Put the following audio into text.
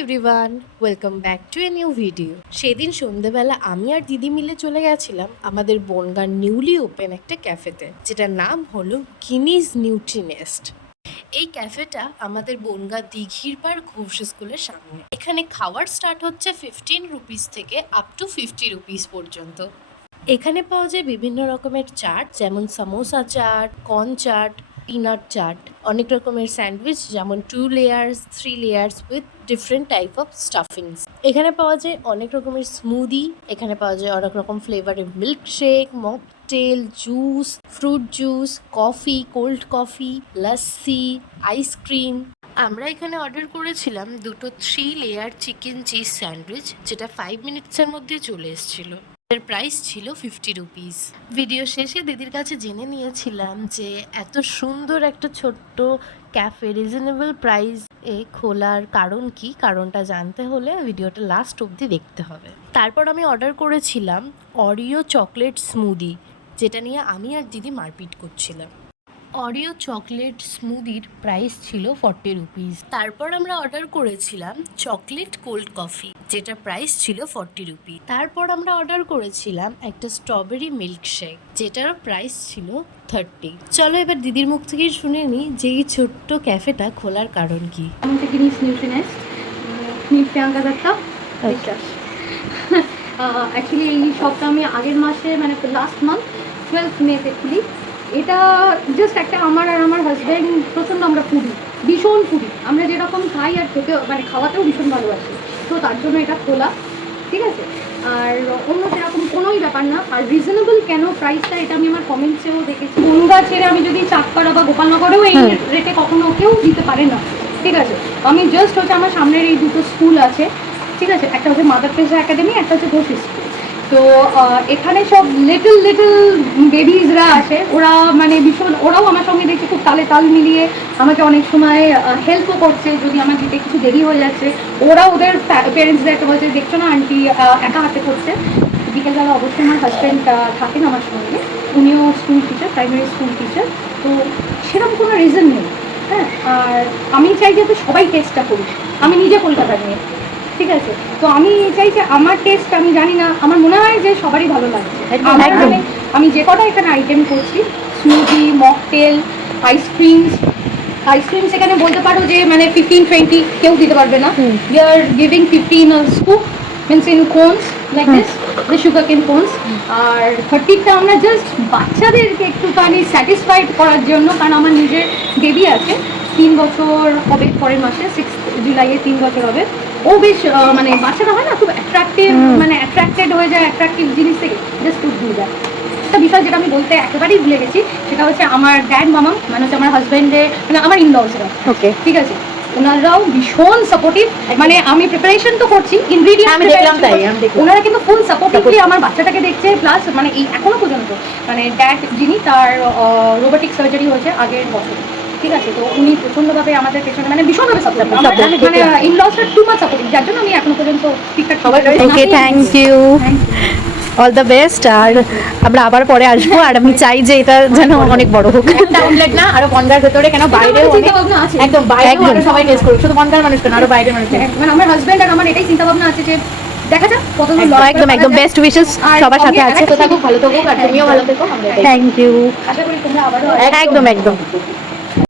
Everyone, welcome back to a new video. সেদিন সন্ধ্যেবেলা আমি আর দিদি মিলে চলে গেছিলাম আমাদের বনগাঁর নিউলি ওপেন একটা ক্যাফেতে, যেটার নাম হলো গিনিজ নিউট্রিনেস্ট। এই ক্যাফেটা আমাদের বনগাঁ দিঘির পাড় ঘোষ স্কুলের সামনে। এখানে খাওয়ার স্টার্ট হচ্ছে 15 রুপিস থেকে আপ টু 50 রুপিস পর্যন্ত। এখানে পাওয়া যায় বিভিন্ন রকমের চাট, যেমন সামোসা চাট, কর্ন চাট, পিনাট চাট, অনেক রকমের স্যান্ডউইচ যেমন 2 layers, 3 layers with different type of stuffings. এখানে পাওয়া যায় অনেক রকমের স্মুদি, এখানে পাওয়া যায় অনেক রকম ফ্লেভারের milkshake, mocktail, juice, fruit juice, coffee, cold coffee, lassi, ice cream. আমরা এখানে অর্ডার করেছিলাম দুটো 3 লেয়ার চিকেন চিজ স্যান্ডউইচ, যেটা 5 মিনিটসের মধ্যে চলে এসেছিল। এর প্রাইস ছিল 50 রুপিস। ভিডিও শেষে দিদির কাছে জেনে নিয়েছিলাম যে এত সুন্দর একটা ছোট্ট ক্যাফে রিজনেবল প্রাইস এ খোলার কারণ কি। কারণটা জানতে হলে ভিডিওটা লাস্ট অবধি দেখতে হবে। তারপর আমি অর্ডার করেছিলাম অরিও চকলেট স্মুদি, যেটা নিয়ে আমি আর দিদি মারপিট করছিলাম। অরিও চকলেট স্মুদির প্রাইস ছিল 40 রুপিস। তারপর আমরা অর্ডার করেছিলাম চকলেট কোল্ড কফি, যেটা প্রাইস ছিল 40 রুপি। তারপর আমরা অর্ডার করেছিলাম একটা স্ট্রবেরি মিল্কশেক, যেটার প্রাইস ছিল 30। চলো এবার দিদির মুখ থেকে শুনে নিই যে এই ছোট্ট ক্যাফেটা খোলার কারণ কি। আমাদের গিনিজ নিউট্রিনেস্ট প্রিয়াঙ্কা দত্তা বিশ্বাস। অ্যাকচুয়ালি এই শপটা আমি আগের মাসে মানে লাস্ট মান্থ 12 মেতে খুলি। এটা জাস্ট একটা আমার আর আমার হাজব্যান্ড প্রচণ্ড আমরা ফুডি, ভীষণ ফুডি। আমরা যেরকম খাই আর খেতে মানে খাওয়াতেও ভীষণ ভালোবাসি, তো তার জন্য এটা খোলা, ঠিক আছে। আর অন্য সেরকম কোনোই ব্যাপার না। আর রিজনেবল কেন প্রাইসটা, এটা আমি আমার কমেন্টসেও দেখেছি। বনগাঁ ছেড়ে আমি যদি চাঁদপাড়া বা গোপালনগরেও এই রেটে কখনো কেউ দিতে পারে না, ঠিক আছে। আমি জাস্ট হচ্ছে আমার সামনের এই দুটো স্কুল আছে, ঠিক আছে, একটা হচ্ছে মাদার টেরেসা একাডেমি, একটা হচ্ছে ঘোষ স্কুল। তো এখানে সব লিটল বেবিজরা আসে, ওরা মানে ভীষণ, ওরাও আমার সঙ্গে দেখছি খুব তালে তাল মিলিয়ে আমাকে অনেক সময় হেল্পও করছে যদি আমার দিতে কিছু দেরি হয়ে যাচ্ছে। ওরা ওদের প্যারেন্টসদেরকে বলছে, দেখছো না আন্টি একা হাতে করছে। বিকেলবেলা অবশ্যই আমার হাজব্যান্ড থাকেন আমার সঙ্গে, উনিও school teacher, primary school teacher. তো সেরকম কোনো রিজন নেই, হ্যাঁ। আর আমি চাই যাতে সবাই টেস্টটা করি। আমি নিজে কলকাতা নিয়ে, ঠিক আছে, তো আমি চাই যে আমার টেস্ট, আমি জানি না, আমার মনে হয় যে সবারই ভালো লাগছে। আমি যে কটা এখানে আইটেম করছি, স্মুদি, মকটেল, আইসক্রিমস এখানে বলতে পারো যে মানে 15-20 কেউ দিতে পারবে না। We are giving 15 scoop means in cones like this, the sugar কেন কোনস। আর 30টা আমরা জাস্ট বাচ্চাদেরকে একটুখানি স্যাটিসফাইড করার জন্য, কারণ আমার নিজের বেবি আছে, 3 বছর হবে পরের মাসে, 6 জুলাইয়ে 3 বছর হবে। ও বেশ মানে বাচ্চারা হয় না খুব অ্যাট্রাক্টিভ, মানে অ্যাট্রাক্টেড হয়ে যায় অ্যাট্রাক্টিভ জিনিস থেকে, জাস্ট টু ডু দ্যাট। একটা বিষয় যেটা আমি বলতে একেবারেই ভুলে গেছি, সেটা হচ্ছে আমার ড্যাড মামাম, মানে হচ্ছে আমার হাজব্যান্ডের, মানে আমার ইনলসরা, ওকে, ঠিক আছে, ওনারাও ভীষণ সাপোর্টিভ। মানে আমি প্রিপারেশন তো করছি, ইনগ্রিডিয়েন্ট আমি দেখলাম, তাই ওনারা কিন্তু ফুল সাপোর্টিভলি আমার বাচ্চাটাকে দেখছে। প্লাস মানে এই এখনো পর্যন্ত মানে ড্যাড যিনি, তার রোবোটিক সার্জারি হয়েছে আগের বছর, ঠিক আছে, তো উনি প্রচণ্ডভাবে আমাদের পেছনে মানে ভীষণভাবে সাপোর্ট, মানে ইনলসরা টু মাচ সাপোর্টিভ, যার জন্য আমি এখনো পর্যন্ত ঠিকঠাক সবাই। Okay, thank you, all the best. আর আমরা আবার পরে আসবো, আর আমি চাই যে এটা যেন অনেক বড় হোক। একটা আউটলেট না, আরো বনগাঁর ভেতরে, কেন বাইরেও চিন্তা ভাবনা আছে, একদম বাইরে সবাই টেস্ট করুক, শুধু বনগাঁর মানুষ কেন, আরো বাইরের মানুষ। মানে আমার হাজব্যান্ড আর আমার এটাই চিন্তা ভাবনা আছে যে দেখা যাক কত দূর। একদম বেস্ট উইশেস সবার সাথে আছে। ভালো থাকুক, আর তুমিও ভালো থেকো। থ্যাংক ইউ, আশা করি তোমরা আবারও একদম।